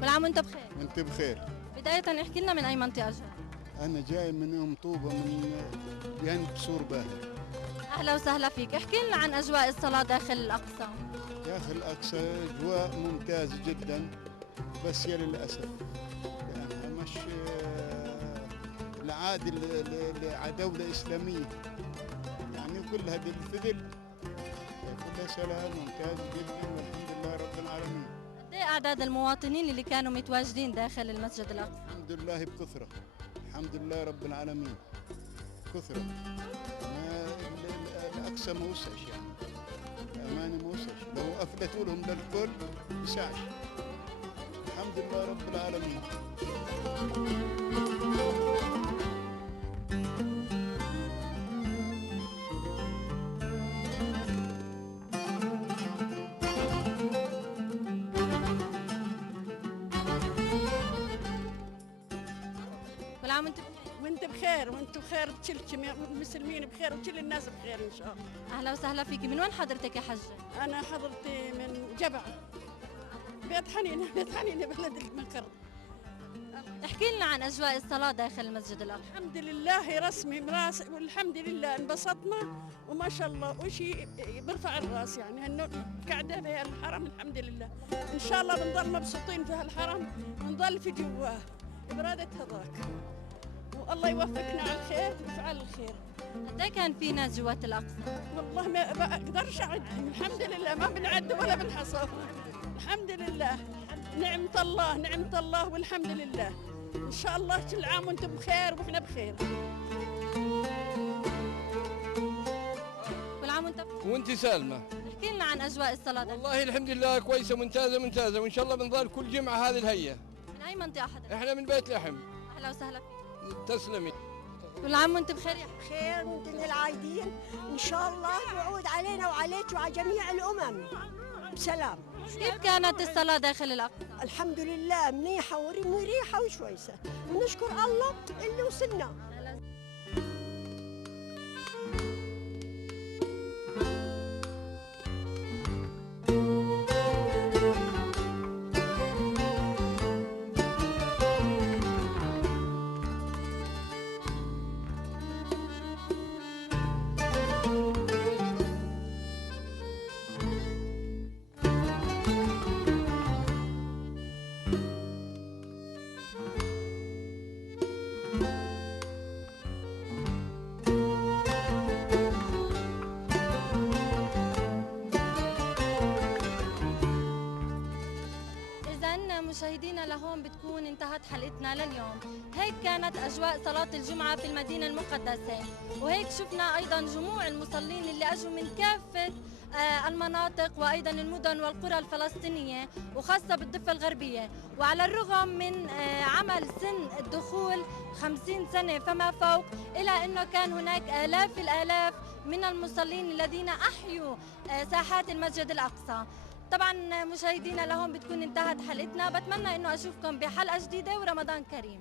كل عام وانت بخير. وانت بخير. بداية احكي لنا من أي منطقة جاي؟ انا جاي من ام طوبه من جنب سور باهر. أهلا وسهلا فيك، احكي لنا عن أجواء الصلاة داخل الأقصى. داخل الاقصى اجواء ممتازه جدا، بس يا للاسف يعني مش العادي لدوله اسلاميه، يعني كل هذه الفذل كلها سلام ممتاز جدا والحمد لله رب العالمين. قد إيه أعداد المواطنين اللي كانوا متواجدين داخل المسجد الأقصى؟ الحمد لله بكثره، الحمد لله رب العالمين كثره. الاقصى ما وسعش يعني، أمانة ما وسعش، لو أفلتوا لهم للكل يسعش. الحمد لله رب العالمين. كل عام وانت بخير. وانت بخير وانتم بخير، كل المسلمين بخير وكل الناس بخير ان شاء الله. أهلا وسهلا فيكي، من وين حضرتك يا حجة؟ انا حضرتي من جبعه، بيت حنينه، بيت حنينه بلد المقر. احكي لنا عن أجواء الصلاة داخل المسجد الأقصى. الحمد لله رسمي براس، والحمد لله انبسطنا وما شاء الله وشيء بيرفع الراس، يعني انه قاعده في الحرم الحمد لله. ان شاء الله بنضل مبسوطين في هالحرم ونضل في جواه برادة هذاك، والله يوفقنا على الخير ويفعل الخير. قد إيه كان في ناس جوات الأقصى؟ والله ما بقدرش اعد، الحمد لله ما بنعد ولا بنحصى. الحمد لله، نعمة الله نعمة الله والحمد لله. ان شاء الله كل عام وانتم بخير واحنا بخير. كل عام وانت بخير. وانت سالمه. احكي لنا عن أجواء الصلاة داخل. والله الحمد لله كويسه ممتازه ممتازه، وان شاء الله بنضل كل جمعه هذه الهيئه. من أي منطقة حضرتك؟ احنا من بيت لحم. أهلا وسهلا فيك. تسلمي. كل عام وانت بخير يا حبيبي. خير وانتم العايدين ان شاء الله يعود علينا وعليك وعلى جميع الامم بسلام. كيف كانت الصلاة داخل الأقصى؟ الحمد لله منيحه ومريحه وشويسه، ونشكر الله اللي وصلنا. مشاهدينا لهون بتكون انتهت حلقتنا لليوم. هيك كانت أجواء صلاة الجمعة في المدينة المقدسة، وهيك شفنا أيضا جموع المصلين اللي أجوا من كافة المناطق وأيضا المدن والقرى الفلسطينية وخاصة بالضفة الغربية. وعلى الرغم من عمل سن الدخول 50 سنة فما فوق، إلا أنه كان هناك آلاف الآلاف من المصلين الذين أحيوا ساحات المسجد الأقصى. طبعا مشاهدينا لهون بتكون انتهت حلقتنا، بتمنى انه اشوفكم بحلقة جديدة ورمضان كريم.